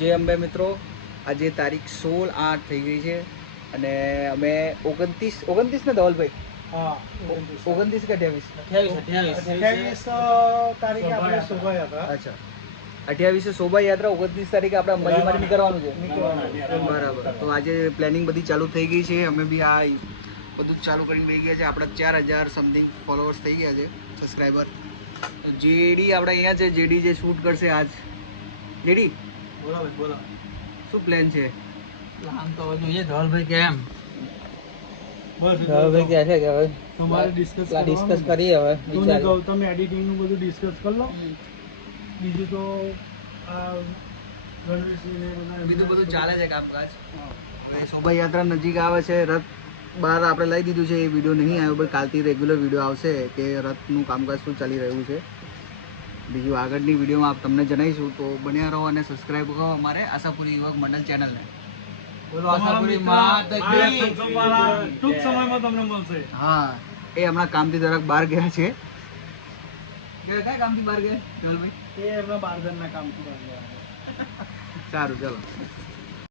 જે અંબે મિત્રો આજે તારીખ 16/8 થઈ ગઈ છે અને અમે 29 ને ધવલભાઈ હા 29 કે 28 તારીખે આપણે શોભાયાત્રા. અચ્છા 28 શોભાયાત્રા 29 તારીખે આપણે અંબાજીમાં નીકળવાનું છે. બરાબર. તો આજે પ્લાનિંગ બધી ચાલુ થઈ ગઈ છે. અમે બી આ બધું જ ચાલુ કરીને બેસી ગયા છે. આપણા 4000 સમથિંગ ફોલોઅર્સ થઈ ગયા છે, સબસ્ક્રાઈબર. જેડી આપણે અહીંયા છે. જેડી જે શૂટ કરશે આજ. જેડી બોલો શું પ્લાન છે? આમ તો જોઈએ ધવલભાઈ કેમ બસ ધવલભાઈ કહે છે કે હવે તમારે ડિસ્કસ કરીએ હવે તમે ગૌતમ એડિટિંગ નું બધું ડિસ્કસ કરી લો. બીજું તો આ રણવીરસિંહને બધા બીજું બધું ચાલે છે કામકાજ. હવે શોભાયાત્રા નજીક આવે છે. રથ બહાર આપણે લઈ દીધું છે. એ વિડીયો નહીં આવ્યો, પણ કાલથી રેગ્યુલર વિડીયો આવશે કે રથનું કામકાજ શું ચાલી રહ્યું છે. બીજું આગળની વિડીયોમાં તમને જણાવીશું. તો બન્યા રહો અને સબસ્ક્રાઈબ કરો અમારે આશાપુરી યુવક મંડળ ચેનલને. બોલો આશાપુરી માત કી ટૂંક સમયમાં તમને મળશે. હા, એ હમણાં કામથી જરાક બહાર ગયા છે. કયા કામથી બહાર ગયા ધવલભાઈ? એ એમના બારદાનના કામ પૂરા. સારું, ચલો.